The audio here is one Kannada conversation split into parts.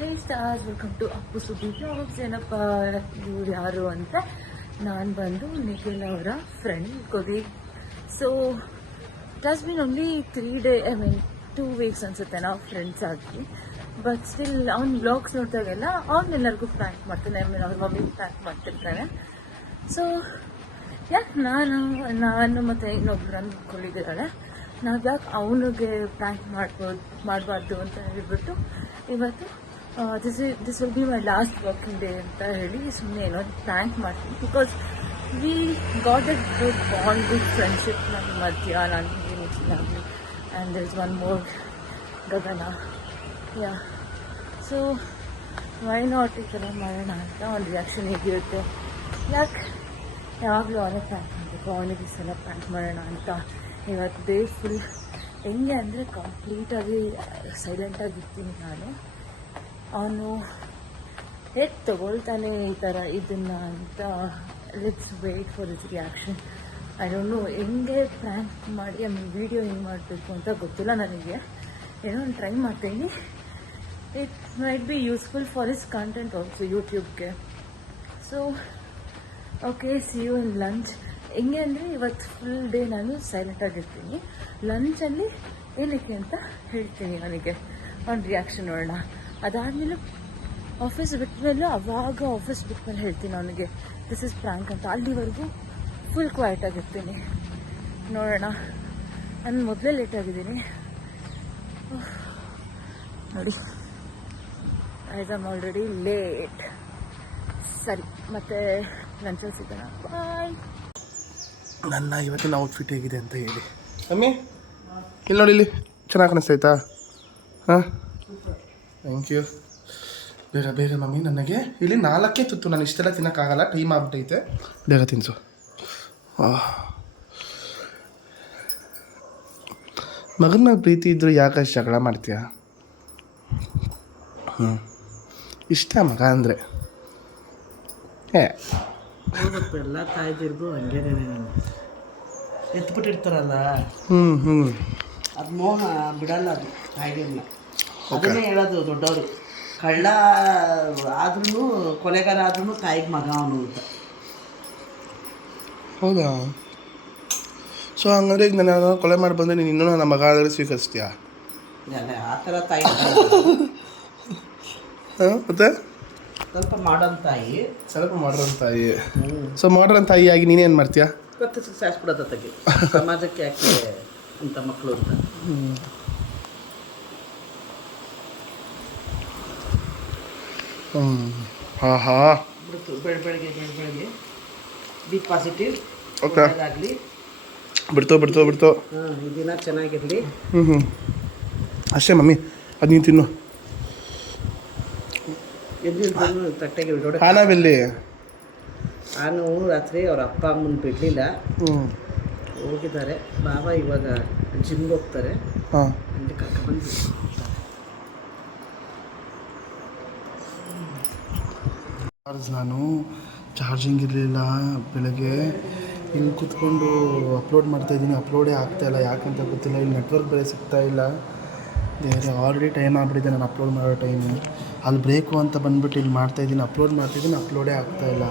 Hey stars, welcome to Appu ಸುದ್ದಿ ಬ್ಲಾಗ್ಸ್. ಏನಪ್ಪ ಇವ್ರು ಯಾರು ಅಂತ, ನಾನು ಬಂದು ನಿಖಿಲ್ ಅವರ friend colleague. So it has been only 2 weeks ಅನ್ಸುತ್ತೆ ನಾವು ಫ್ರೆಂಡ್ಸ್ ಆಗಿ. ಬಟ್ ಸ್ಟಿಲ್ ಅವ್ನ ಬ್ಲಾಗ್ಸ್ ನೋಡಿದಾಗೆಲ್ಲ ಅವ್ನೆಲ್ಲರಿಗೂ ಪ್ರ್ಯಾಂಕ್ ಮಾಡ್ತಾನೆ, ಆಮೇಲೆ ಅವ್ರ ಮಮ್ಮಿಗೆ ಪ್ರ್ಯಾಂಕ್ ಮಾಡ್ತಿರ್ತಾನೆ. ಸೊ ಯಾಕೆ ನಾನು ಮತ್ತು ಇನ್ನೊಬ್ರು ನನ್ನ ಕೊಲೀಗಿದ್ದಾಳೆ, ನಾವು ಯಾಕೆ ಅವನಿಗೆ ಪ್ರ್ಯಾಂಕ್ ಮಾಡಬಾರ್ದು ಅಂತ ಹೇಳ್ಬಿಟ್ಟು ಇವತ್ತು this will be my last working day ಅಂತ ಹೇಳಿ ಸುಮ್ಮನೆ ಏನೋ ಪ್ರ್ಯಾಂಕ್ ಮಾಡ್ತೀನಿ. Because we got a good bond, good friendship ನನ್ನ ಮಧ್ಯ, ನನಗೆ ನಿಖಿಲಾಗಲಿ and there is one more Gagana. Yeah, so why not ಈ ಥರ ಮಾಡೋಣ ಅಂತ ಒಂದು ರಿಯಾಕ್ಷನ್ ಹೇಗಿರುತ್ತೆ. ಯಾಕೆ ಯಾವಾಗಲೂ ಅವನೇ ಪ್ರ್ಯಾಂಕ್ ಮಾಡಬೇಕು, ಅವನಿಗೆ ಈ ಸಲ ಪ್ರ್ಯಾಂಕ್ ಮಾಡೋಣ ಅಂತ ಇವತ್ತು ಡೇ ಫುಲ್ ಹೆಂಗೆ ಅಂದರೆ ಕಂಪ್ಲೀಟಾಗಿ ಸೈಲೆಂಟಾಗಿರ್ತೀನಿ ನಾನು. ಅವನು ಹೇಗೆ ತಗೊಳ್ತಾನೆ ಈ ಥರ ಇದನ್ನು ಅಂತ let's wait for his reaction. I don't know ಹೆಂಗೆ ಪ್ರ್ಯಾಂಕ್ ಮಾಡಿ ಆಮೇಲೆ ವೀಡಿಯೋ ಹೆಂಗೆ ಮಾಡಬೇಕು ಅಂತ ಗೊತ್ತಿಲ್ಲ ನನಗೆ. ಏನೋ ಒಂದು ಟ್ರೈ ಮಾಡ್ತೀನಿ. It might be useful for this content also ಯೂಟ್ಯೂಬ್ಗೆ. So okay, see you in lunch. ಹೆಂಗೆ ಅಂದರೆ ಇವತ್ತು ಫುಲ್ ಡೇ ನಾನು ಸೈಲೆಂಟಾಗಿರ್ತೀನಿ. ಲಂಚಲ್ಲಿ ಏನಕ್ಕೆ ಅಂತ ಹೇಳ್ತೀನಿ ಅವನಿಗೆ, ಅವ್ನ ರಿಯಾಕ್ಷನ್ ನೋಡೋಣ. ಅದಾದಮೇಲೆ ಆಫೀಸ್ ಬಿಟ್ಟಮೇಲೆ ಅವಾಗ ಆಫೀಸ್ ಬಿಟ್ಮೇಲೆ ಹೇಳ್ತೀನಿ ಅವನಿಗೆ ದಿಸ್ ಇಸ್ ಪ್ರ್ಯಾಂಕ್ ಅಂತ. ಅಲ್ಲಿವರೆಗೂ ಫುಲ್ ಕ್ವೈಟಾಗಿರ್ತೀನಿ. ನೋಡೋಣ. ನಾನು ಮೊದಲೇ ಲೇಟಾಗಿದ್ದೀನಿ ನೋಡಿ, ಐ ಆಮ್ ಆಲ್ರೆಡಿ ಲೇಟ್. ಸರಿ, ಮತ್ತೆ ಲಂಚಲ್ಲಿ ಸಿಗೋಣ. ಬಾಯ್. ನನ್ನ ಇವತ್ತಿನ ಔಟ್ಫಿಟ್ ಹೇಗಿದೆ ಅಂತ ಹೇಳಿ. ಮಮ್ಮಿ ಇಲ್ಲಿ ನೋಡಿ, ಇಲ್ಲಿ ಚೆನ್ನಾಗಿ ಕಾಣಿಸ್ತೈತಾ? ಹಾಂ, ಥ್ಯಾಂಕ್ ಯು. ಬೇಗ ಬೇಗ ಮಮ್ಮಿ, ನನಗೆ ಇಲ್ಲಿ 4 ತುತ್ತು, ನಾನು ಇಷ್ಟೆಲ್ಲ ತಿನ್ನೋಕ್ಕಾಗಲ್ಲ, ಟೈಮ್ ಆಗ್ಬಿಟ್ಟೈತೆ. ಬೇಗ ತಿನ್ಸು. ಮಗನ ಪ್ರೀತಿ ಇದ್ದರೂ ಯಾಕೆ ಜಗಳ ಮಾಡ್ತೀಯ? ಇಷ್ಟ ಮಗ ಅಂದರೆ ಎಲ್ಲ ತಾಯ್ದಿರ್ಗೂ ಹಂಗೇನೆ ಎತ್ಬಿಟ್ಟಿರ್ತಾರಲ್ಲ, ಅದು ಮೋಹ ಬಿಡಲ್ಲ, ಅದು ತಾಯಿಗೆಲ್ಲ. ಅದನ್ನೇ ಹೇಳೋದು ದೊಡ್ಡವರು, ಕಳ್ಳ ಆದ್ರೂ ಕೊಲೆಗಾರ ಆದ್ರೂ ತಾಯಿಗೆ ಮಗ ಅವನು ಅಂತ. ಹೌದಾ? ಸೊ ಹಂಗಂದ್ರೆ ಈಗ ನಾನು ಕೊಲೆ ಮಾಡಿ ಬಂದರೆ ನೀನು ಇನ್ನೂ ನನ್ನ ಮಗ ಆದರೆ ಸ್ವೀಕರಿಸ್ತೀಯಾ? ಅಲ್ಲ, ಆ ಥರ ತಾಯಿ ಹಾಂ, ಮತ್ತೆ ಸ್ವಲ್ಪ ಮಾಡರ್ನ್ ತಾಯಿ, ಸ್ವಲ್ಪ ಮಾಡ್ರನ್ ತಾಯಿ. ಸೊ ಮಾಡ್ರನ್ ತಾಯಿಯಾಗಿ ನೀನೇನು ಮಾಡ್ತೀಯಾ? ಮತ್ತೆ ಸಾಯಿಸ್ಬಿಡೋದ ತಗಿ, ಸಮಾಜಕ್ಕೆ ಯಾಕೆ ಅಂತ ಮಕ್ಕಳು ಅಂತ. ಹಾಂ ಹಾಂ, ಬಿಡ್ತು ಬೆಳಗ್ಗೆ ಬಿ ಪಾಸಿಟಿವ್. ಓಕೆ, ಆಗಲಿ, ಬಿಡ್ತು. ಈ ದಿನ ಚೆನ್ನಾಗಿರಲಿ. ಅಷ್ಟೇ ಮಮ್ಮಿ, ಅದು ನೀನು ತಿನ್ನು. ಎದ್ದು ತಟ್ಟೆಗೆ ಬಿಡೋಡೆ. ಹಾನವೆಲ್ಲಿ? ನಾನು ರಾತ್ರಿ ಅವ್ರ ಅಪ್ಪ ಅಮ್ಮನ ಬಿಡಲಿಲ್ಲ, ಹೋಗಿದ್ದಾರೆ. ಬಾಬಾ ಇವಾಗ ಜಿಮ್ಗೆ ಹೋಗ್ತಾರೆ. ಹಾಂ, ಅಲ್ಲಿ ಕರ್ಕೊಂಡ್ಬಂದು ನಾನು ಚಾರ್ಜಿಂಗ್ ಇರಲಿಲ್ಲ. ಬೆಳಗ್ಗೆ ಇಲ್ಲಿ ಕೂತ್ಕೊಂಡು ಅಪ್ಲೋಡ್ ಮಾಡ್ತಾಯಿದ್ದೀನಿ, ಅಪ್ಲೋಡೇ ಆಗ್ತಾಯಿಲ್ಲ, ಯಾಕಂತ ಗೊತ್ತಿಲ್ಲ. ಇಲ್ಲಿ ನೆಟ್ವರ್ಕ್ ಬೇರೆ ಸಿಗ್ತಾಯಿಲ್ಲ. ಬೇರೆ ಆಲ್ರೆಡಿ ಟೈಮ್ ಆಗ್ಬಿಟ್ಟಿದೆ ನಾನು ಅಪ್ಲೋಡ್ ಮಾಡೋ ಟೈಮು. ಅಲ್ಲಿ ಬ್ರೇಕು ಅಂತ ಬಂದುಬಿಟ್ಟು ಇಲ್ಲಿ ಮಾಡ್ತಾಯಿದ್ದೀನಿ, ಅಪ್ಲೋಡೇ ಆಗ್ತಾಯಿಲ್ಲ.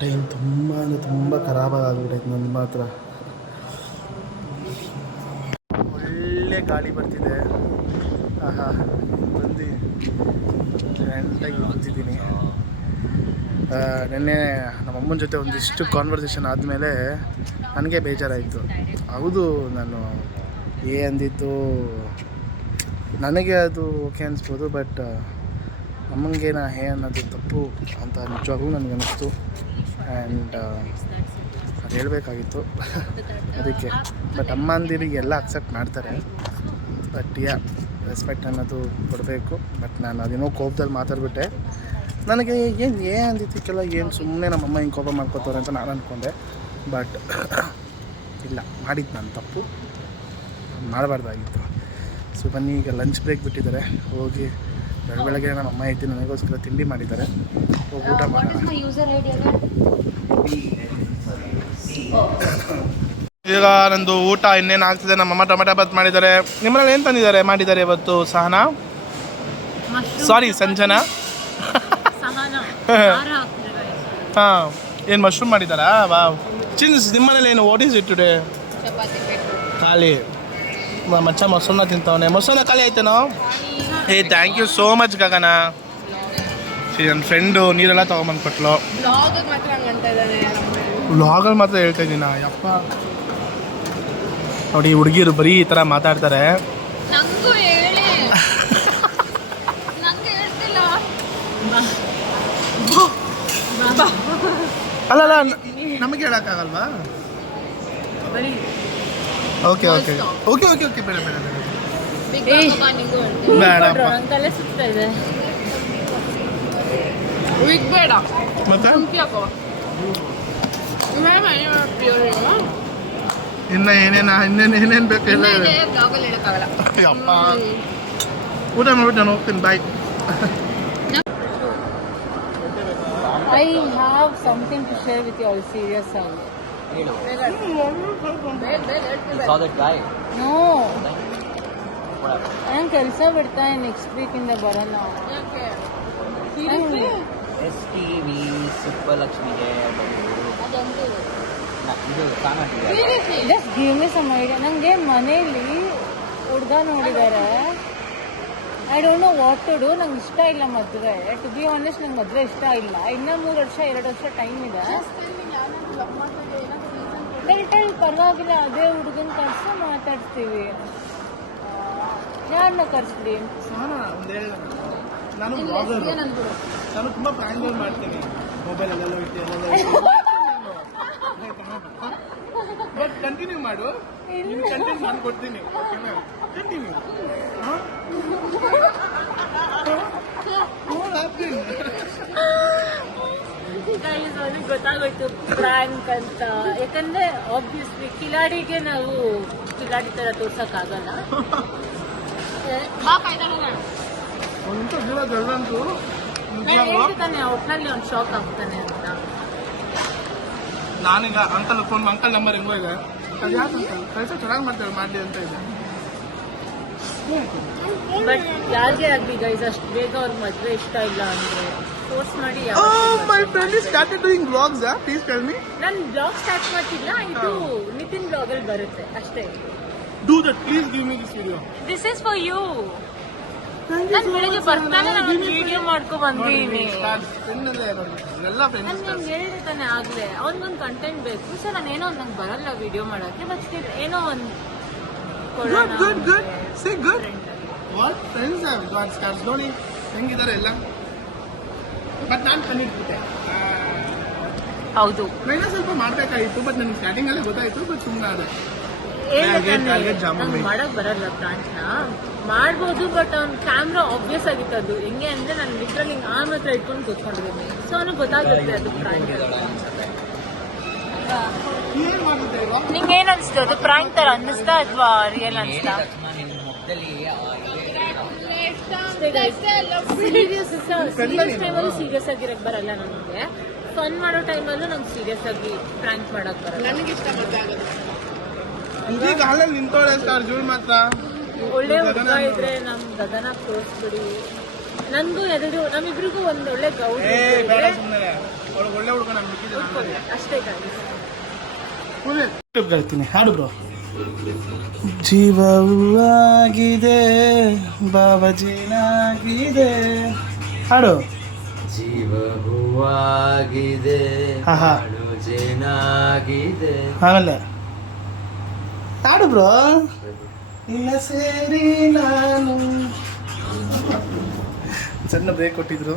ಟೈಮ್ ತುಂಬ ಅಂದರೆ ತುಂಬ ಖರಾಬಾಗಿ ಆಗ್ಬಿಟ್ಟೈತೆ ನನ್ನ ಮಾತ್ರ. ಒಳ್ಳೆ ಗಾಳಿ ಬರ್ತಿದೆ. ಆಹಾ, ಬಂದು ಗ್ರ್ಯಾಂಡಾಗಿ ಬಂದಿದ್ದೀನಿ. ನೆನ್ನೆ ನಮ್ಮಮ್ಮನ ಜೊತೆ ಒಂದಿಷ್ಟು ಕಾನ್ವರ್ಸೇಷನ್ ಆದಮೇಲೆ ನನಗೆ ಬೇಜಾರಾಯಿತು. ಹೌದು, ನಾನು ಅಂದಿದ್ದು ನನಗೆ ಅದು ಓಕೆ ಅನಿಸ್ಬೋದು, ಬಟ್ ಅಮ್ಮನಿಗೆ ನಾ ಅನ್ನೋದು ತಪ್ಪು ಅಂತ ನಿಜವಾಗ್ಲೂ ನನಗೆ ಅನ್ನಿಸ್ತು. ಆ್ಯಂಡ್ ಅದು ಹೇಳಬೇಕಾಗಿತ್ತು ಅದಕ್ಕೆ. ಬಟ್ ಅಮ್ಮ ಅಂದಿರಿಗೆ ಎಲ್ಲ ಅಕ್ಸೆಪ್ಟ್ ಮಾಡ್ತಾರೆ, ಬಟ್ ರೆಸ್ಪೆಕ್ಟ್ ಅನ್ನೋದು ಕೊಡಬೇಕು. ಬಟ್ ನಾನು ಅದೇನೋ ಕೋಪದಲ್ಲಿ ಮಾತಾಡ್ಬಿಟ್ಟೆ. ನನಗೆ ಅಂದಿದ್ದಕ್ಕೆಲ್ಲ ಸುಮ್ಮನೆ ನಮ್ಮಮ್ಮ ಹಿಂಗೆ ಕೋಪ ಮಾಡ್ಕೋತಾರೆ ಅಂತ ನಾನು ಅಂದ್ಕೊಂಡೆ. ಬಟ್ ಇಲ್ಲ, ಮಾಡಿದ್ದು ನಾನು ತಪ್ಪು, ಮಾಡಬಾರ್ದಾಗಿತ್ತು. ಸೊ ಬನ್ನಿ, ಈಗ ಲಂಚ್ ಬ್ರೇಕ್ ಬಿಟ್ಟಿದ್ದಾರೆ. ಹೋಗಿ ಬೆಳಗ್ಗೆ ನಮ್ಮ ಅಮ್ಮ ಇದ್ದು ನನಗೋಸ್ಕರ ತಿಂಡಿ ಮಾಡಿದ್ದಾರೆ, ಹೋಗಿ ಊಟ ಮಾಡೋಣ. ಈಗ ನಂದು ಊಟ ಇನ್ನೇನು ಆಗ್ತಿದೆ. ನಮ್ಮಮ್ಮ ಟೊಮೆಟೊ ಬಾತ್ ಮಾಡಿದ್ದಾರೆ. ನಿಮ್ಮಲ್ಲಿ ಏನು ಮಾಡಿದ್ದಾರೆ ಇವತ್ತು? ಸಹನಾ ಸಾರಿ ಸಂಜನಾ. ಸಹನಾ ಖಾರ ಹಾಕ್ತಿದ್ದಾರೆ. ಹಾಂ, ಏನು ಮಶ್ರೂಮ್ ಮಾಡಿದ್ದಾರಾ? ವಾವ್. ಚಿನ್ಸ್ ನಿಮ್ಮನೇಲಿ ಏನು what is it today? Chapati ಬೇಕು. ಖಾಲಿ ಮಚ್ಚ ಮೊಸರನ್ನ ತಿಂತವನೆ. ಮೊಸರನ್ನ ಖಾಲಿ ಆಯ್ತೇನೋ? ಏ ಥ್ಯಾಂಕ್ ಯು ಸೋ ಮಚ್ ಗಗನ. ನನ್ನ ಫ್ರೆಂಡು ನೀರೆಲ್ಲ ತೊಗೊಂಬಂದು ಕೊಟ್ಲು. ಬ್ಲಾಗ್ ಮಾತ್ರ ಹಂಗಂತ ಇದ್ದಾನೆ. ವ್ಲಾಗಲ್ಲಿ ಮಾತ್ರ ಹೇಳ್ತಾ ಇದ್ದೀನ ಯಪ್ಪ. ನೋಡಿ ಹುಡುಗಿರು ಬರೀ ಈ ಥರ ಮಾತಾಡ್ತಾರೆ. ನಂಗೂ ಹೇಳಿ. ನಂಗೆ ಹೇಳ್ತಿಲ್ಲ. ಅಲ್ಲಲ್ಲ ನಮಗೆ ಹೇಳೋಕ್ಕಾಗಲ್ವಾ? Okay okay okay okay okay ಬೇಡ ಬೇಡ ಬೇಡ ನನ್ನ ತಲೆ ಸುತ್ತಾ ಇದೆ. ವಿಗ್ ಬೇಡ ಮತ್ತೆ ಯಾಕೋ ಇನ್ನು ಏನೇನು ಬೇಕು ಎಲ್ಲ ಬ್ಲಾಗಲ್ಲಿ ಹೇಳೋಕ್ಕಾಗಲ್ಲ. ಅಪ್ಪ ಊಟ ಮಾಡ್ಬಿಟ್ಟು ನಾನು ಹೋಗ್ತೀನಿ. ಬಾಯ್. I have something to share with you all serious now. Saw that guy. No. What happened? ನಾನು ಕೆಲಸ ಬಿಡ್ತಾ ನೆಕ್ಸ್ಟ್ ವೀಕಿಂದ ಬರೋಣ. STV ಸುಬ್ಬಲಕ್ಷ್ಮಿಗೆ ಇದು ಕಾಣಿಸ್ತಿದೆ. Just give me some idea. ನನಗೆ ಮನೇಲಿ ಹುಡುಗ ನೋಡಿದ್ದಾರೆ. I don't know what to do. ನಂಗೆ ಇಷ್ಟ ಇಲ್ಲ ಮದುವೆ. ಟು ಬಿ ಆನೆಸ್ಟ್ ನಂಗೆ ಮದುವೆ ಇಷ್ಟ ಇಲ್ಲ. ಇನ್ನೂ 3 ವರ್ಷ 2 ವರ್ಷ ಟೈಮ್ ಇದೆ. ಪರವಾಗಿಲ್ಲ, ಅದೇ ಹುಡುಗನ ಕರ್ಸಿ ಮಾತಾಡ್ತೀವಿ. ಯಾರನ್ನ ಕರ್ಸ್ಬಿಡಿ. ನಾನು ನಾನು ತುಂಬ ಪ್ರಾಂಕ್ ಮಾಡ್ತೀನಿ. ಮೊಬೈಲಲ್ಲೆಲ್ಲ ಬಟ್ ಕಂಟಿನ್ಯೂ ಮಾಡು. ಕಂಟೆಂಟ್ ನಾನು ಕೊಡ್ತೀನಿ. ಕಂಟಿನ್ಯೂ. ಅವ್ನಿಗೆ ಗೊತ್ತಾಗೋಯ್ತು ಪ್ರ್ಯಾಂಕ್ ಅಂತ. ಯಾಕಂದ್ರೆ ಆಬ್ವಿಯಸ್ಲಿ ಕಿಲಾಡಿಗೆ ನಾವು ಕಿಲಾಡಿ ತರ ತೋರ್ಸಕ್ಕಾಗಲ್ಲ. ಹೇಳ್ತಾನೆ ಒಟ್ನಲ್ಲಿ ಅವ್ನು ಶಾಕ್ ಆಗ್ತಾನೆ ಅಂತ. ನಾನೀಗ ಅಂಕಲ್ ಫೋನ್ ಅಂಕಲ್ ನಂಬರ್ ಹೆಂಗೋ ಇದೆ. ಅದು ಯಾಕೆ ಕೆಲಸ ಚೆನ್ನಾಗಿ ಮಾಡ್ತಾರೆ ಮಾಡಲಿ ಅಂತ ಇದೆ. ಬಟ್ ಯಾರಿಗೆ ಆಗ್ಲಿ ಗೈಸ್, ಅಷ್ಟು ಬೇಗ ಅವ್ರ ಮದುವೆ ಇಷ್ಟ ಇಲ್ಲ ಅಂದ್ರೆ ಫೋರ್ಸ್ ಮಾಡಿ. My friend is started doing vlogs. Please tell me. ನಾನು ಬ್ಲಾಗ್ ಸ್ಟಾರ್ಟ್ ಮಾಡ್ತಿಲ್ಲ. ಇದು ನಿತಿನ್ ಬ್ಲಾಗ್ ಅಲ್ಲಿ ಬರುತ್ತೆ ಅಷ್ಟೇ. Do that please. Give me this video. This is for you. ನಾನು ಬೆಳಿಗ್ಗೆ ಬರ್ತಾನೆ ನಾನು ವಿಡಿಯೋ ಮಾಡ್ಕೊ ಬಂದಿದ್ದೀನಿ. ಎಲ್ಲ ಫ್ರೆಂಡ್ಸ್ ನಾನು ಹೇಳಿದೆ ತಾನೆ ಆಗ್ಲೇ ಅವ್ನಿಗೊಂದು ಕಂಟೆಂಟ್ ಬೇಕು. ಸೊ ನಾನು ಏನೋ ಒಂದು ನಂಗೆ ಬರಲ್ಲ ವಿಡಿಯೋ ಮಾಡೋಕ್ಕೆ. ಬಟ್ ಸ್ಟಿಲ್ ಏನೋ ಒಂದು good say good. What friends have got stars. ನೋಡಿ ಹೆಂಗಿದ್ದಾರೆ ಎಲ್ಲ. ಬಟ್ ನಾನು ಕಂಡಿಡ್ಬಿಟ್ಟೆ. ಹೌದು ನಾನು ಸ್ವಲ್ಪ ಮಾಡಬೇಕಾಗಿತ್ತು. ಬಟ್ ನನಗೆ ಸ್ಟಾರ್ಟಿಂಗ್ ಅಲ್ಲೇ ಗೊತ್ತಾಯ್ತು. ಬಟ್ ಸುಮ್ಮನೆ ಅದೇ ನಂಗೆ ಮಾಡಕ್ ಬರಲ್ಲ ಪ್ರಾಂಕ್ನ. ಮಾಡ್ಬೋದು ಬಟ್ ಅವ್ನ ಕ್ಯಾಮ್ರಾ ಆಬ್ವಿಯಸ್ ಆಗಿತ್ತು. ಅದು ಹೆಂಗೆ ಅಂದ್ರೆ ನಾನು ಲಿಟ್ರಲಿ ಆರ್ಮ್ ಹತ್ರ ಇಟ್ಕೊಂಡು ಕೂತ್ಕೊಂಡಿದ್ದೀನಿ. ಸೊ ಅವನಿಗೆ ಗೊತ್ತಾಗುತ್ತೆ ಅದು ಪ್ರಾಂಕ್. ನಿಂಗೆ ಏನ್ ಅನ್ಸ್ತು? ಅದು ಪ್ರಾಂಕ್ ತರ ಅನ್ನಿಸ್ತಾ ಅಥವಾ ರಿಯಲ್ ಅನ್ಸ್ತಾ? ಸೀರಿಯಸ್ ಟೈಮಲ್ಲೂ ಸೀರಿಯಸ್ ಆಗಿರಕ್ ಬರಲ್ಲ ನನಗೆ. ಫನ್ ಮಾಡೋ ಟೈಮಲ್ಲೂ ನಂಗೆ ಸೀರಿಯಸ್ ಆಗಿ ಪ್ರಾಂಕ್ ಮಾಡಕ್ ಬರಲ್ಲ. ನನಗೆ ಇಷ್ಟ ಈಗ ಹಾಲಲ್ಲಿ ನಿಂತೋಳೆ ಅರ್ಜುನ್ ಮಾತ್ರ. ಒಳ್ಳೆ ಹುಡುಗ ಇದ್ರೆ ನಮ್ ಗಗನ ತೋರಿಸ್ಬಿಡಿ. ನನ್ಗೂ ಎರಡು ನಮ್ಮಿಬ್ರಿಗೂ ಒಂದ್ ಒಳ್ಳೆ ಗೌಡ್ ಒಳ್ಳೆ ಹುಡುಗ ಅಷ್ಟೇ ಹೇಳ್ತೀನಿ. ಹಾಡು ಬ್ರೋ. ಜೀವವೂ ಆಗಿದೆ ಬಾಬಾಜಿನಾಗಿದೆ. ಹಾಡು. ಜೀವವೂ ಆಗಿದೆ ಜೇನಾಗಿದೆ. ಆಮೇಲೆ ಹಾಡು ಬ್ರೋ. ಇಲ್ಲ ಸೇರಿ ನಾನು ಸಣ್ಣ ಬ್ರೇಕ್ ಕೊಟ್ಟಿದ್ರು.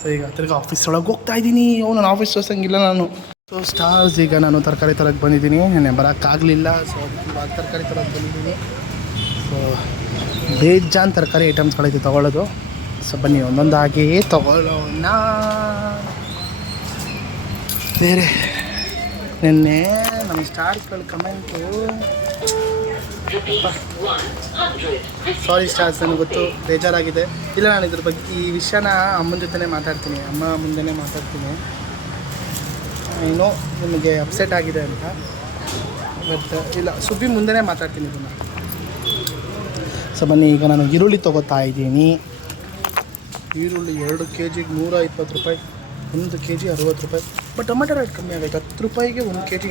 ಸೊ ಈಗ ತಿರ್ಗಿ ಆಫೀಸ್ ಒಳಗೆ ಹೋಗ್ತಾ ಇದ್ದೀನಿ. ನಾನು ಆಫೀಸ್ ತೋರ್ಸಂಗಿಲ್ಲ ನಾನು. ಸೊ ಸ್ಟಾರ್ಸ್ ಈಗ ನಾನು ತರಕಾರಿ ತರಕ್ಕೆ ಬಂದಿದ್ದೀನಿ. ನೆನ್ನೆ ಬರೋಕ್ಕಾಗಲಿಲ್ಲ. ಸೊ ಇವಾಗ ತರಕಾರಿ ತರಕ್ಕೆ ಬಂದಿದ್ದೀನಿ. ಸೊ ಬೇಜಾನ್ ತರಕಾರಿ ಐಟಮ್ಸ್ಗಳೈತೆ ತೊಗೊಳ್ಳೋದು. ಸೊ ಬನ್ನಿ ಒಂದೊಂದಾಗಿ ತೊಗೊಳ್ಳೋಣ. ಬೇರೆ ನಿನ್ನೆ ನಮ್ಮ ಸ್ಟಾರ್ಸ್ಗಳ ಕಮೆಂಟು. ಸಾರಿ ಸ್ಟಾರ್ಸ್, ನನಗೆ ಗೊತ್ತು ಬೇಜಾರಾಗಿದೆ. ಇಲ್ಲ, ನಾನು ಇದ್ರ ಬಗ್ಗೆ ಈ ವಿಷಯನ ಅಮ್ಮನ ಜೊತೆನೇ ಮಾತಾಡ್ತೀನಿ. ಅಮ್ಮ ಮುಂದೆನೇ ಮಾತಾಡ್ತೀನಿ. ಏನೋ ನಿಮಗೆ ಅಪ್ಸೆಟ್ ಆಗಿದೆ ಅಂತ. ಬಟ್ ಇಲ್ಲ, ಸುಬ್ಬಿ ಮುಂದೆನೇ ಮಾತಾಡ್ತೀನಿ ಇದನ್ನು. ಸೊ ಬನ್ನಿ, ಈಗ ನಾನು ಈರುಳ್ಳಿ ತೊಗೋತಾ ಇದ್ದೀನಿ. ಈರುಳ್ಳಿ 2 kg 120 ರೂಪಾಯಿ, 1 kg 60 ರೂಪಾಯಿ. ಬಟ್ ಟೊಮೆಟೊ ರೇಟ್ ಕಮ್ಮಿ ಆಗೈತೆ, 10 ರೂಪಾಯಿಗೆ 1 kg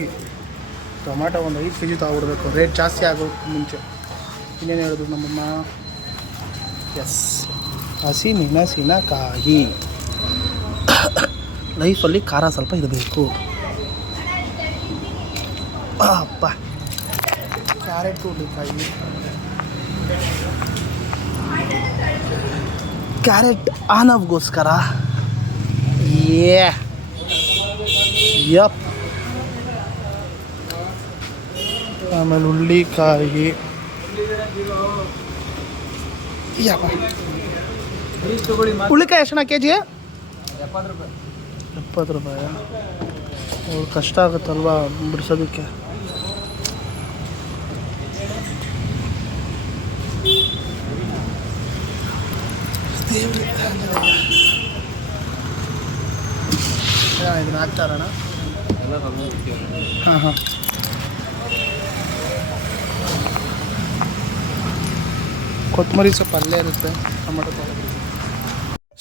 ಟೊಮೆಟೊ. ಒಂದು 5 kg ತೊಗೊಬಿಡ್ಬೇಕು, ರೇಟ್ ಜಾಸ್ತಿ ಆಗೋಕ್ಕೆ ಮುಂಚೆ. ಇನ್ನೇನು ಹೇಳಿದ್ರು ನಮ್ಮಮ್ಮ? ಎಸ್, ಹಸಿ ಮೆಣಸಿನಕಾಯಿ. ಲೈಫಲ್ಲಿ ಖಾರ ಸ್ವಲ್ಪ ಇರಬೇಕು. ಅಪ್ಪ, ಕ್ಯಾರೆಟ್ ಹುರುಳಿಕಾಯಿ, ಕ್ಯಾರೆಟ್ ಆನವ್ಗೋಸ್ಕರ. ಯಪ್. ಆಮೇಲೆ ಹುರುಳಿಕಾಯಿ. ಯಪ್ಪ, ಹುರುಳಿಕಾಯಿ ಎಷ್ಟಣ್ಣ kg? 70 ರೂಪಾಯಿ. ಅವ್ರು ಕಷ್ಟ ಆಗುತ್ತಲ್ವಾ ಬಿಡಿಸೋದಕ್ಕೆ. ಇದನ್ನ ಹಾಕ್ತಾರಣ? ಹಾಂ ಹಾಂ. ಕೊತ್ತಂಬರಿ ಸೊಪ್ಪು ಅಲ್ಲೇ ಇರುತ್ತೆ, ಟೊಮೆಟೊ ತೊಗೊಳ್ಳಿ.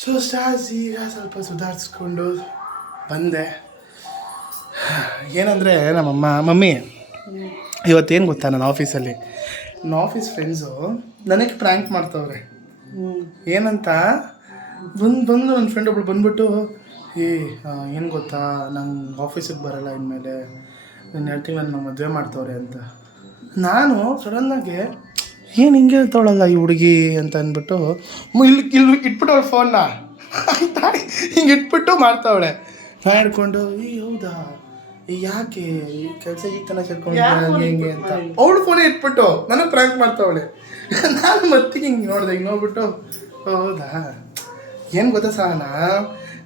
ಸೊ ಸ್ಟಾರ್ಸ್ ಈಗ ಸ್ವಲ್ಪ ಸುಧಾರಿಸ್ಕೊಂಡು ಬಂದೆ. ಏನಂದರೆ ನಮ್ಮಮ್ಮ ಮಮ್ಮಿ ಇವತ್ತೇನು ಗೊತ್ತಾ, ನನ್ನ ಆಫೀಸಲ್ಲಿ ನನ್ನ ಆಫೀಸ್ ಫ್ರೆಂಡ್ಸು ನನಗೆ ಪ್ರ್ಯಾಂಕ್ ಮಾಡ್ತವ್ರೆ. ಏನಂತ ಬಂದು ನನ್ನ ಫ್ರೆಂಡ್ ಒಬ್ಳು ಬಂದ್ಬಿಟ್ಟು, ಏನು ಗೊತ್ತಾ, ನಂಗೆ ಆಫೀಸಿಗೆ ಬರೋಲ್ಲ ಇನ್ಮೇಲೆ, ನಾನು 2 ತಿಂಗಳು ನನ್ನ ಮದುವೆ ಮಾಡ್ತವ್ರೆ ಅಂತ. ನಾನು ಸಡನ್ನಾಗಿ ಏನು ಹಿಂಗೆ ಹೇಳ್ತಾವಳಲ್ಲ ಈ ಹುಡುಗಿ ಅಂತ ಅಂದ್ಬಿಟ್ಟು ಇಲ್ಲಿ ಇಟ್ಬಿಟ್ಟು ಅವ್ಳ ಫೋನ್ನ ಆಯ್ತಾ ಹಿಂಗೆ ಇಟ್ಬಿಟ್ಟು ಮಾಡ್ತಾವಳೆ. ನಾನು ಹಿಡ್ಕೊಂಡು ಹೌದಾ, ಯಾಕೆ ಕೆಲಸ ಈಗ ತನ ಸೇರ್ಕೊಂಡು ಹೆಂಗೆ ಅಂತ ಅವಳು ಫೋನೇ ಇಟ್ಬಿಟ್ಟು ನನಗೆ ಪ್ರ್ಯಾಂಕ್ ಮಾಡ್ತಾವಳೆ. ನಾನು ಮತ್ತೆ ಹಿಂಗೆ ನೋಡಿದೆ, ಹಿಂಗೆ ನೋಡ್ಬಿಟ್ಟು ಹೌದಾ, ಏನು ಗೊತ್ತಾ ಸಹನ,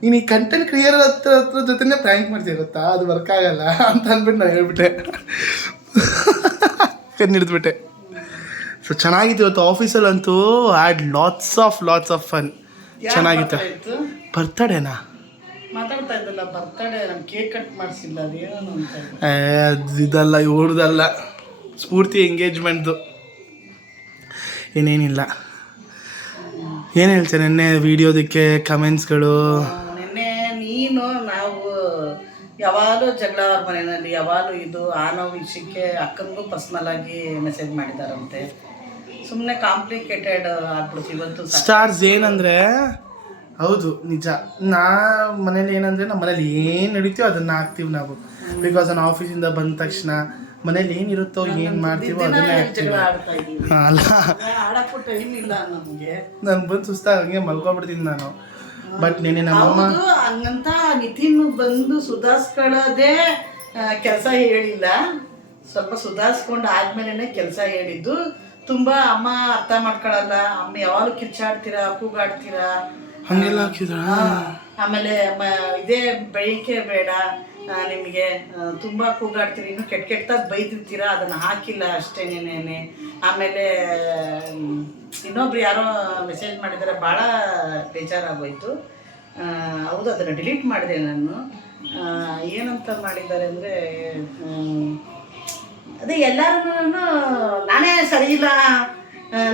ನೀನು ಈ ಕಂಟೆಂಟ್ ಕ್ರಿಯೇಟರ್ ಹತ್ರ ಜೊತೆನೇ ಪ್ರ್ಯಾಂಕ್ ಮಾಡ್ತೀಯ ಗೊತ್ತಾ, ಅದು ವರ್ಕ್ ಆಗಲ್ಲ ಅಂತ ಅಂದ್ಬಿಟ್ಟು ನಾನು ಹೇಳ್ಬಿಟ್ಟೆ. ಹಿಡಿದ್ಬಿಟ್ಟೆ. ಸೊ ಚೆನ್ನಾಗಿತ್ತು ಇವತ್ತು ಆಫೀಸಲ್ಲಂತೂ. Had lots of fun. ಚೆನ್ನಾಗಿತ್ತು. ಬರ್ತಡೇನಾ ಮಾತಾಡ್ತಾ ಇದ್ದಲ್ಲ, ಬರ್ತಡೇ ನಾನು ಕೇಕ್ ಕಟ್ ಮಾಡಿಸಿಲ್ಲ, ಅದೇನು ಅಂತ. ಇದಲ್ಲ, ಇವ್ರದಲ್ಲ, ಸ್ಫೂರ್ತಿ ಎಂಗೇಜ್ಮೆಂಟ್ದು. ಏನೇನಿಲ್ಲ. ಏನು ಹೇಳ್ತೇನೆ, ನೆನ್ನೆ ವಿಡಿಯೋದಕ್ಕೆ ಕಮೆಂಟ್ಸ್ಗಳು. ನಿನ್ನೆ ನೀನು ನಾವು ಯಾವಾಗಲೂ ಜಗಳ ಅವ್ರ ಮನೆಯಲ್ಲಿ, ಯಾವಾಗಲೂ ಇದು ಆನೋ ವಿಷಯಕ್ಕೆ ಅಕ್ಕನಿಗೂ ಪರ್ಸ್ನಲ್ ಆಗಿ ಮೆಸೇಜ್ ಮಾಡಿದಾರಂತೆ. ಸುಮ್ಮನೆ ಕಾಂಪ್ಲಿಕೇಟೆಡ್ ಆಗ್ಬಿಡ್ತು ಇವತ್ತು. ಸ್ಟಾರ್ಸ್ ಏನಂದರೆ, ಹೌದು ನಿಜ, ಮನೇಲಿ ಏನಂದರೆ ನಮ್ಮ ಮನೇಲಿ ಏನು ನಡೀತೀವೋ ಅದನ್ನು ಹಾಕ್ತೀವಿ ನಾವು. ಬಿಕಾಸ್ ನಾನು ಆಫೀಸಿಂದ ಬಂದ ತಕ್ಷಣ ಮನೇಲಿ ಏನಿರುತ್ತೋ ಏನು ಮಾಡ್ತೀವೋ ಅದನ್ನೇ ಹಾಕ್ತೀವಿ. ಅಲ್ಲ, ನಾನು ಬಂದು ಸುಸ್ತಾಗಿ ಹಂಗೆ ಮಲ್ಕೊಬಿಡ್ತೀನಿ ನಾನು. ಬಟ್ ನೆನೆ ನಮ್ಮಮ್ಮ ಹಂಗಂತ ನಿತಿನ್ ಬಂದು ಸುಧಾರಿಸ್ಕೊಳ್ಳೋದೇ ಕೆಲಸ ಹೇಳಿಲ್ಲ, ಸ್ವಲ್ಪ ಸುಧಾರಿಸ್ಕೊಂಡು ಆದ್ಮೇಲೆ ಕೆಲಸ ಹೇಳಿದ್ದು. ತುಂಬಾ ಅಮ್ಮ ಅರ್ಥ ಮಾಡ್ಕೊಳಲ್ಲ, ಅಮ್ಮ ಯಾವಾಗಲೂ ಕಿಚ್ಚಾಡ್ತೀರಾ, ಕೂಗಾಡ್ತೀರಾ, ಹಂಗೆಲ್ಲ ಹಾಕಿದ್ರ. ಆಮೇಲೆ ಇದೇ ಬೆಳಿಗ್ಗೆ ಬೇಡ ನಿಮಗೆ, ತುಂಬ ಕೂಗಾಡ್ತೀರಿ, ಇನ್ನೂ ಕೆಟ್ಟದಾಗಿ ಬೈದಿರ್ತೀರಾ, ಅದನ್ನು ಹಾಕಿಲ್ಲ ಅಷ್ಟೇನೇನೆ. ಆಮೇಲೆ ಇನ್ನೊಬ್ರು ಯಾರೋ ಮೆಸೇಜ್ ಮಾಡಿದ್ದಾರೆ, ಭಾಳ ಬೇಜಾರಾಗೋಯ್ತು. ಹೌದು, ಅದನ್ನು ಡಿಲೀಟ್ ಮಾಡಿದೆ ನಾನು. ಏನಂತ ಮಾಡಿದ್ದಾರೆ ಅಂದರೆ, ಅದೇ ಎಲ್ಲರೂ ನಾನೇ ಸರಿ ಇಲ್ಲ,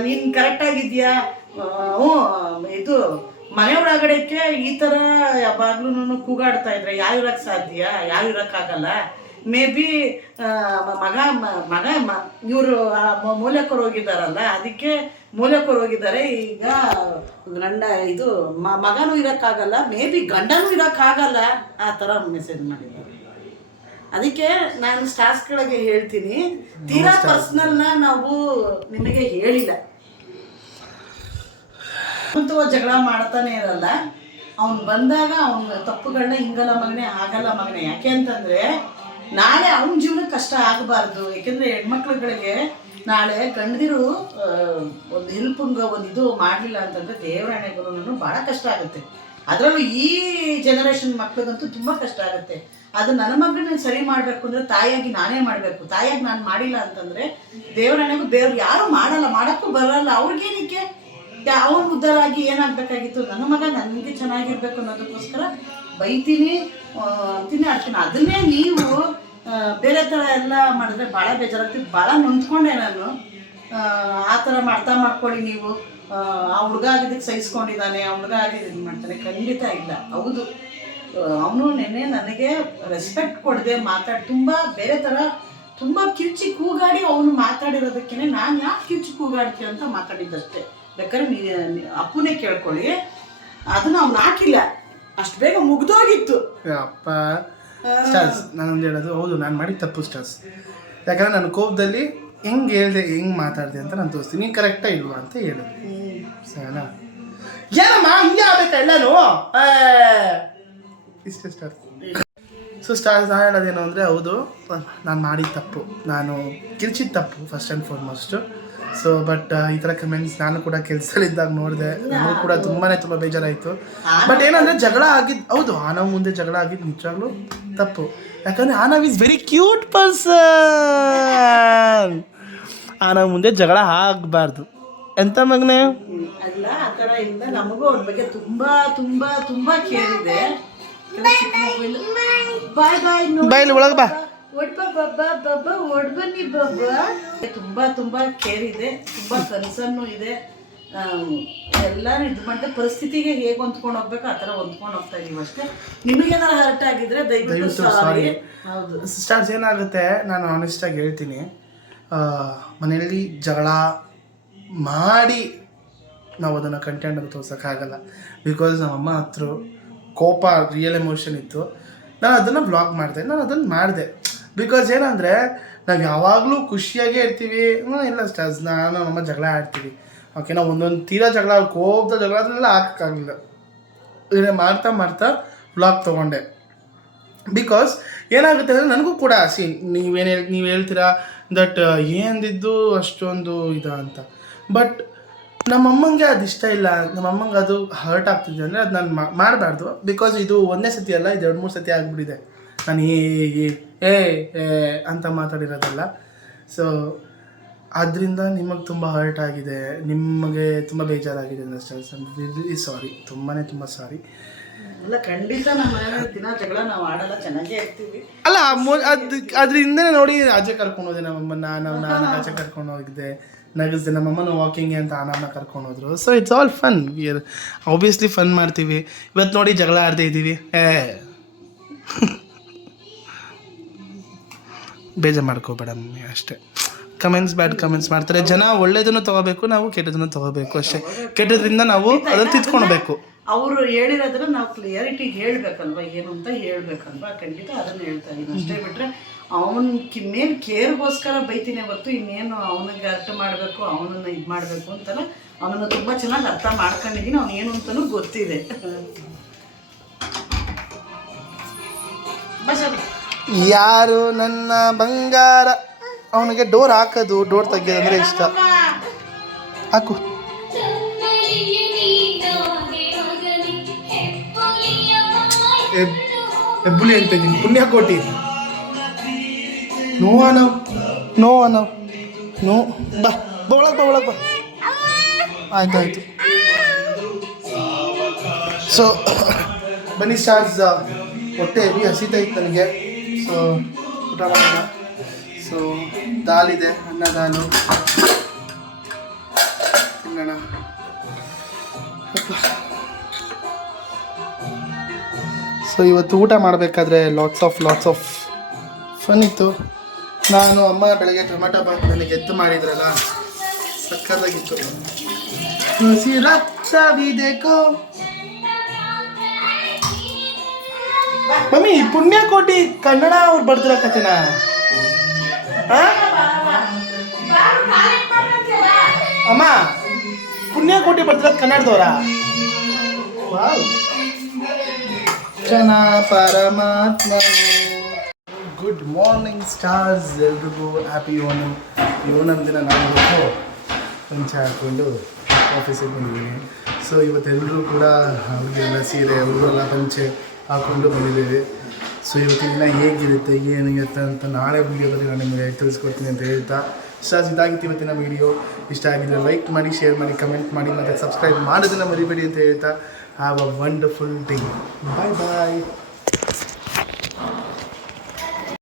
ನೀನು ಕರೆಕ್ಟಾಗಿದೆಯಾ, ಇದು ಮನೆ ಒಳಗಡೆಕ್ಕೆ ಈ ಥರ ಯಾವಾಗ್ಲೂ ಕೂಗಾಡ್ತಾ ಇದ್ರೆ ಯಾವ ಇರೋಕ್ಕೆ ಸಾಧ್ಯ, ಯಾವ ಇರೋಕ್ಕಾಗಲ್ಲ. ಮೇ ಬಿ ಮಗ ಇವರು ಮೂಲಕರು ಹೋಗಿದ್ದಾರಲ್ಲ, ಅದಕ್ಕೆ ಮೂಲಕರು ಹೋಗಿದ್ದಾರೆ. ಈಗ ಗಂಡ ಇದು ಮಗನೂ ಇರೋಕ್ಕಾಗಲ್ಲ, ಮೇ ಬಿ ಗಂಡನೂ ಇರೋಕ್ಕಾಗಲ್ಲ, ಆ ಥರ ಮೆಸೇಜ್ ಮಾಡಿದ್ದಾರೆ. ಅದಕ್ಕೆ ನಾನು ಸ್ಟಾಫ್ಗಳಿಗೆ ಹೇಳ್ತೀನಿ, ತೀರಾ ಪರ್ಸ್ನಲ್ನ ನಾವು ನಿಮಗೆ ಹೇಳಿಲ್ಲ. ಅಂತೂ ಜಗಳ ಮಾಡ್ತಾನೆ ಇರಲ್ಲ, ಅವ್ನು ಬಂದಾಗ ಅವನ ತಪ್ಪುಗಳನ್ನ ಹಿಂಗಲ್ಲ ಮಗನೇ, ಆಗಲ್ಲ ಮಗನೇ. ಯಾಕೆ ಅಂತಂದರೆ ನಾಳೆ ಅವನ ಜೀವನಕ್ಕೆ ಕಷ್ಟ ಆಗಬಾರ್ದು. ಯಾಕೆಂದರೆ ಹೆಣ್ಮಕ್ಳುಗಳಿಗೆ ನಾಳೆ ಗಂಡದಿರು ಒಂದು ಹೆಲ್ಪಂಗೆ ಒಂದು ಇದು ಮಾಡಲಿಲ್ಲ ಅಂತಂದರೆ ದೇವರಾಣೆಗೂ ಭಾಳ ಕಷ್ಟ ಆಗುತ್ತೆ. ಅದರಲ್ಲೂ ಈ ಜನರೇಷನ್ ಮಕ್ಳಿಗಂತೂ ತುಂಬ ಕಷ್ಟ ಆಗುತ್ತೆ. ಅದು ನನ್ನ ಮಗನ ಸರಿ ಮಾಡಬೇಕು ಅಂದರೆ ತಾಯಿಯಾಗಿ ನಾನೇ ಮಾಡಬೇಕು. ತಾಯಿಯಾಗಿ ನಾನು ಮಾಡಿಲ್ಲ ಅಂತಂದರೆ ದೇವರಾಣೆಗೂ ಬೇರೆ ಯಾರು ಮಾಡಲ್ಲ, ಮಾಡೋಕ್ಕೂ ಬರಲ್ಲ. ಅವ್ರಿಗೇನಕ್ಕೆ ಅವ್ನು ಉದ್ಧಾರ ಆಗಿ ಏನಾಗಬೇಕಾಗಿತ್ತು, ನನ್ನ ಮಗ ನನಗೆ ಚೆನ್ನಾಗಿರ್ಬೇಕು ಅನ್ನೋದಕ್ಕೋಸ್ಕರ ಬೈತೀನಿ, ಅಂತೀನಿ, ಆಡ್ತೀನಿ. ಅದನ್ನೇ ನೀವು ಬೇರೆ ಥರ ಎಲ್ಲ ಮಾಡಿದ್ರೆ ಭಾಳ ಬೇಜಾರಾಗ್ತಿತ್ತು, ಭಾಳ ನೊಂದ್ಕೊಂಡೆ ನಾನು. ಆ ಥರ ಮಾಡ್ಕೊಳ್ಳಿ ನೀವು. ಆ ಹುಡುಗ ಆಗಿದ್ದಕ್ಕೆ ಸಹಿಸ್ಕೊಂಡಿದ್ದಾನೆ, ಆ ಹುಡುಗ ಆಗಿದ್ದು ಇದು ಮಾಡ್ತಾನೆ, ಖಂಡಿತ ಇಲ್ಲ. ಹೌದು, ಅವನು ನೆನ್ನೆ ನನಗೆ ರೆಸ್ಪೆಕ್ಟ್ ಕೊಡದೆ ತುಂಬ ಬೇರೆ ಥರ ತುಂಬ ಕಿರ್ಚಿ ಕೂಗಾಡಿ ಅವನು ಮಾತಾಡಿರೋದಕ್ಕೇ ನಾನು ಯಾಕೆ ಕಿರ್ಚಿ ಕೂಗಾಡ್ತೀಯ ಅಂತ ಮಾತಾಡಿದ್ದಷ್ಟೇ. ಬೇಕಾದ್ರೆ ಅಪ್ಪನೇ ಕೇಳ್ಕೊಳ್ಳಿ, ಅದನ್ನ ಅವ್ನು ಹಾಕಿಲ್ಲ, ಅಷ್ಟು ಬೇಗ ಮುಗ್ದೋಗಿತ್ತು. ಅಪ್ಪ ಸ್ಟಾರ್ಸ್ ನಾನೊಂದು ಹೇಳೋದು, ಹೌದು ನಾನು ಮಾಡಿದ ತಪ್ಪು ಸ್ಟಾರ್ಸ್. ಯಾಕಂದರೆ ನಾನು ಕೋಪದಲ್ಲಿ ಹೆಂಗೆ ಹೇಳಿದೆ, ಹೆಂಗೆ ಮಾತಾಡಿದೆ ಅಂತ ನಾನು ತೋರಿಸ್ತೀನಿ, ನೀನು ಕರೆಕ್ಟಾ ಇಲ್ವಾ ಅಂತ ಹೇಳಿದೆ. ಸರಿನಾ? ಏನಮ್ಮ ಹಿಂಗೆ ಆಗ್ಬೇಕು ಎಲ್ಲನೂ ಇಷ್ಟೇ ಸ್ಟಾರ್ಸ್. ಸೊ ಸ್ಟಾರ್ಸ್ ನಾನು ಹೇಳೋದೇನು ಅಂದರೆ, ಹೌದು ನಾನು ಮಾಡಿದ ತಪ್ಪು, ನಾನು ಕಿರ್ಚಿದ ತಪ್ಪು first and foremost. So but ಈ ಥರ ಕಮೆಂಟ್ಸ್ ನಾನು ಕೂಡ ಕೆಲಸದಲ್ಲಿದ್ದಾಗ ನೋಡಿದೆ, ನನಗೂ ಕೂಡ ತುಂಬ ಬೇಜಾರಾಯಿತು. ಬಟ್ ಏನಂದರೆ ಜಗಳ ಆಗಿದ್ದು, ಹೌದು ಆನವ್ ಮುಂದೆ ಜಗಳ ಆಗಿದ್ದು ನಿಜವಾಗ್ಲೂ ತಪ್ಪು. ಯಾಕಂದರೆ ಆನವ್ ಈಸ್ ವೆರಿ ಕ್ಯೂಟ್ ಪರ್ಸನ್. ಆನವ್ ಮುಂದೆ ಜಗಳ ಆಗಬಾರ್ದು. ಎಂತ ಮಗನೇ ಅಲ್ಲ, ಆ ಥರ ಇಂದ ನಮಗೂ ಅವ್ರ ಬಗ್ಗೆ ತುಂಬ ಕೇರ್ ಇದೆ. ಬಾಯ್ ಬಾಯ್ ಬಾಯಲ್ಲಿ ಒಳಗೆ ಬಾ. ತುಂಬಾ ಕೇರ್ ಇದೆ, ತುಂಬಾ ಕನ್ಸರ್ನು ಇದೆ. ಎಲ್ಲ ಇದು ಮಾಡಿದ್ರೆ ಪರಿಸ್ಥಿತಿಗೆ ಹೇಗೆ ಹೊಂದ್ಕೊಂಡು ಹೋಗ್ಬೇಕು ಆ ಥರ ಹೊಂದ್ಕೊಂಡು ಹೋಗ್ತಾ ಇದೀವಿ ಅಷ್ಟೇ. ನಿಮಗೇನಾರು ಹರ್ಟ್ ಆಗಿದ್ರೆ ದಯವಿಟ್ಟು ಸಾರಿ. ಹೌದು ಸ್ಟಾರ್ಸ್, ಏನಾಗುತ್ತೆ ನಾನು ಆನೆಸ್ಟಾಗಿ ಹೇಳ್ತೀನಿ, ಮನೆಯಲ್ಲಿ ಜಗಳ ಮಾಡಿ ನಾವು ಅದನ್ನು ಕಂಟೆಂಟ್ ತೋರ್ಸೋಕ್ಕಾಗಲ್ಲ. ಬಿಕಾಸ್ ನಮ್ಮಮ್ಮ ಹತ್ರ ಕೋಪ, ರಿಯಲ್ ಎಮೋಷನ್ ಇತ್ತು. ನಾನು ಅದನ್ನು ಬ್ಲಾಗ್ ಮಾಡಿದೆ, ನಾನು ಅದನ್ನು ಮಾಡಿದೆ. ಬಿಕಾಸ್ ಏನಂದರೆ ನಾವು ಯಾವಾಗಲೂ ಖುಷಿಯಾಗೇ ಇರ್ತೀವಿ. ಇಲ್ಲ ಸ್ಟಾರ್ಸ್, ನಾನು ನಮ್ಮ ಜಗಳ ಆಡ್ತೀವಿ. ಓಕೆ, ನಾವು ಒಂದೊಂದು ತೀರಾ ಜಗಳ, ಕೋಪದ ಜಗಳ ಅದನ್ನೆಲ್ಲ ಹಾಕೋಕ್ಕಾಗಲಿಲ್ಲ. ಇದನ್ನೇ ಮಾಡ್ತಾ ಬ್ಲಾಗ್ ತೊಗೊಂಡೆ. ಬಿಕಾಸ್ ಏನಾಗುತ್ತೆ ಅಂದರೆ ನನಗೂ ಕೂಡ ನೀವು ಹೇಳ್ತೀರಾ ದಟ್ ಏನದಿದ್ದು ಅಷ್ಟೊಂದು ಇದು ಅಂತ. ಬಟ್ ನಮ್ಮಮ್ಮಂಗೆ ಅದು ಇಷ್ಟ ಇಲ್ಲ, ನಮ್ಮಮ್ಮಂಗೆ ಅದು ಹರ್ಟ್ ಆಗ್ತಿದೆ ಅಂದರೆ ಅದು ನಾನು ಮಾಡಬಾರ್ದು. ಬಿಕಾಸ್ ಇದು ಒಂದೇ ಸತಿ ಅಲ್ಲ, ಇದು 2-3 ಸತಿ ಆಗಿಬಿಟ್ಟಿದೆ ನಾನು ಏ ಅಂತ ಮಾತಾಡಿರೋದಲ್ಲ. ಸೊ ಆದ್ದರಿಂದ ನಿಮಗೆ ತುಂಬ ಹರ್ಟ್ ಆಗಿದೆ, ನಿಮಗೆ ತುಂಬ ಬೇಜಾರಾಗಿದೆ ಅಷ್ಟೇ. ಸಾರಿ, ತುಂಬ ಸಾರಿ. ಅಲ್ಲ, ಖಂಡಿತ ನಮ್ಮ ಮನೆಯಲ್ಲಿ ದಿನ ಜಗಳ ನಾವು ಆಡಲ್ಲ, ಚೆನ್ನಾಗೇ ಇರ್ತೀವಿ. ಅಲ್ಲ ಅದರಿಂದನೇ ನೋಡಿ ಆಚೆ ಕರ್ಕೊಂಡು ಹೋದೆ ನಮ್ಮಮ್ಮನ್ನ. ನಾನು ಆಚೆ ಕರ್ಕೊಂಡು ಹೋಗಿದ್ದೆ, ನಗಿಸ್ದೆ. ನಮ್ಮಮ್ಮನ ವಾಕಿಂಗ್ ಅಂತ ಆನವನ್ನ ಕರ್ಕೊಂಡು ಹೋದ್ರು. So it's all fun. We are obviously fun ಮಾಡ್ತೀವಿ. ಇವತ್ತು ನೋಡಿ ಜಗಳ ಆಡದೇ ಇದ್ದೀವಿ, ಬೇಜಾರು ಮಾಡ್ಕೋಬೇಡ ಮಮ್ಮಿ ಅಷ್ಟೇ. ಬ್ಯಾಡ್ ಕಮೆಂಟ್ಸ್ ಮಾಡ್ತಾರೆ ಜನ. ಒಳ್ಳೇದನ್ನು ತೊಗೋಬೇಕು, ನಾವು ಕೆಟ್ಟದನ್ನು ತೊಗೋಬೇಕು ಅಷ್ಟೇ. ಕೆಟ್ಟದ್ರಿಂದ ನಾವು ಅದನ್ನು ತಿದ್ಕೊಳ್ಬೇಕು. ಅವರು ಹೇಳಿರೋದನ್ನ ನಾವು ಕ್ಲಿಯರಿಟಿಗೆ ಹೇಳ್ಬೇಕಲ್ವ, ಏನು ಅಂತ ಹೇಳ್ಬೇಕಲ್ವಾ. ಖಂಡಿತ ಅದನ್ನು ಹೇಳ್ತಾ ಇದ್ದೀನಿ ಅಷ್ಟೇ. ಬಿಟ್ಟರೆ ಅವನ ಮೇಲೆ ಕೇರ್ಗೋಸ್ಕರ ಬೈತೀನಿ ಹೊರತು ಇನ್ನೇನು ಅವನಿಗೆ ಅರ್ಥ ಮಾಡಬೇಕು, ಅವನನ್ನು ಇದು ಮಾಡಬೇಕು ಅಂತಲ್ಲ. ಅವನನ್ನು ತುಂಬ ಚೆನ್ನಾಗಿ ಅರ್ಥ ಮಾಡ್ಕೊಂಡಿದ್ದೀನಿ, ಅವನು ಏನು ಅಂತಲೂ ಗೊತ್ತಿದೆ. ಯಾರು ನನ್ನ ಬಂಗಾರ, ಅವನಿಗೆ ಡೋರ್ ಹಾಕೋದು, ಡೋರ್ ತೆಗಿಯೋದಂದ್ರೆ ಇಷ್ಟ. ಹಾಕು. ಹೆಬ್ಬುಲಿ ಅಂತ ಇದ್ದೀನಿ, ಪುಣ್ಯಕೋಟಿ. ನೋ ಬಾ ಒಳಗೆ ಬಾ. ಆಯ್ತು. ಸೊ ಬನ್ನಿ ಸ್ಟಾರ್ಸ್, ಹೊಟ್ಟೆ ಹೆವಿ ಹಸಿತಾ ಇತ್ತು ನನಗೆ. ಸೊ ಊಟ ಮಾಡೋಣ. ಸೊ ದಾಲಿದೆ, ಅನ್ನ ದಾಲು ತಿನ್ನೋಣ. ಸೊ ಇವತ್ತು ಊಟ ಮಾಡಬೇಕಾದ್ರೆ ಲಾಟ್ಸ್ ಆಫ್ ಫನ್ ಇತ್ತು. ನಾನು ಅಮ್ಮ ಬೆಳಗ್ಗೆ ಟೊಮೆಟೊ ಬಾತ್ ನನಗೆ ಎತ್ತು ಮಾಡಿದ್ರಲ್ಲ, ಸಕ್ಕತ್ತಾಗಿತ್ತು. ಮಮ್ಮಿ, ಪುಣ್ಯಕೋಟಿ ಕನ್ನಡ ಅವ್ರು ಬರ್ದಿರೋ ಕಥೆನಾ? ಅಮ್ಮ, ಪುಣ್ಯಕೋಟಿ ಬರ್ದಿರೋದು ಕನ್ನಡದವರ? ಜನ ಪರಮಾತ್ಮ. ಗುಡ್ ಮಾರ್ನಿಂಗ್ ಸ್ಟಾರ್ಸ್, ಎಲ್ರಿಗೂ ಹ್ಯಾಪಿ ಓಣಂ. ಈ ಓಣಂ ದಿನ ನಾನು ಪಂಚೆ ಹಾಕ್ಕೊಂಡು ಆಫೀಸಿಗೆ ಬಂದಿದ್ದೀನಿ. ಸೊ ಇವತ್ತೆಲ್ಲರೂ ಕೂಡ ಅವ್ರಿಗೆಲ್ಲ ಸೀರೆ, ಹುಡುಗರೆಲ್ಲ ಪಂಚೆ ಹಾಕ್ಕೊಂಡು ಬಂದಿದ್ದೀವಿ. ಸೊ ಇವತ್ತಿನ ದಿನ ಹೇಗಿರುತ್ತೆ, ಏನಿರುತ್ತೆ ಅಂತ ನಾಳೆ ವೀಡಿಯೋದಲ್ಲಿ ನಾನು ನಿಮಗೆ ತಿಳಿಸ್ಕೊಡ್ತೀನಿ ಅಂತ ಹೇಳ್ತಾ, ಸ್ಟಾರ್ಸ್ ಇದಾಗಿತ್ತು ಇವತ್ತಿನ ವೀಡಿಯೋ. ಇಷ್ಟ ಆಗಿದ್ದರೆ ಲೈಕ್ ಮಾಡಿ, ಶೇರ್ ಮಾಡಿ, ಕಮೆಂಟ್ ಮಾಡಿ, ಮತ್ತು ಸಬ್ಸ್ಕ್ರೈಬ್ ಮಾಡೋದನ್ನು ಮರಿಬೇಡಿ ಅಂತ ಹೇಳ್ತಾ, have a wonderful day. Bye.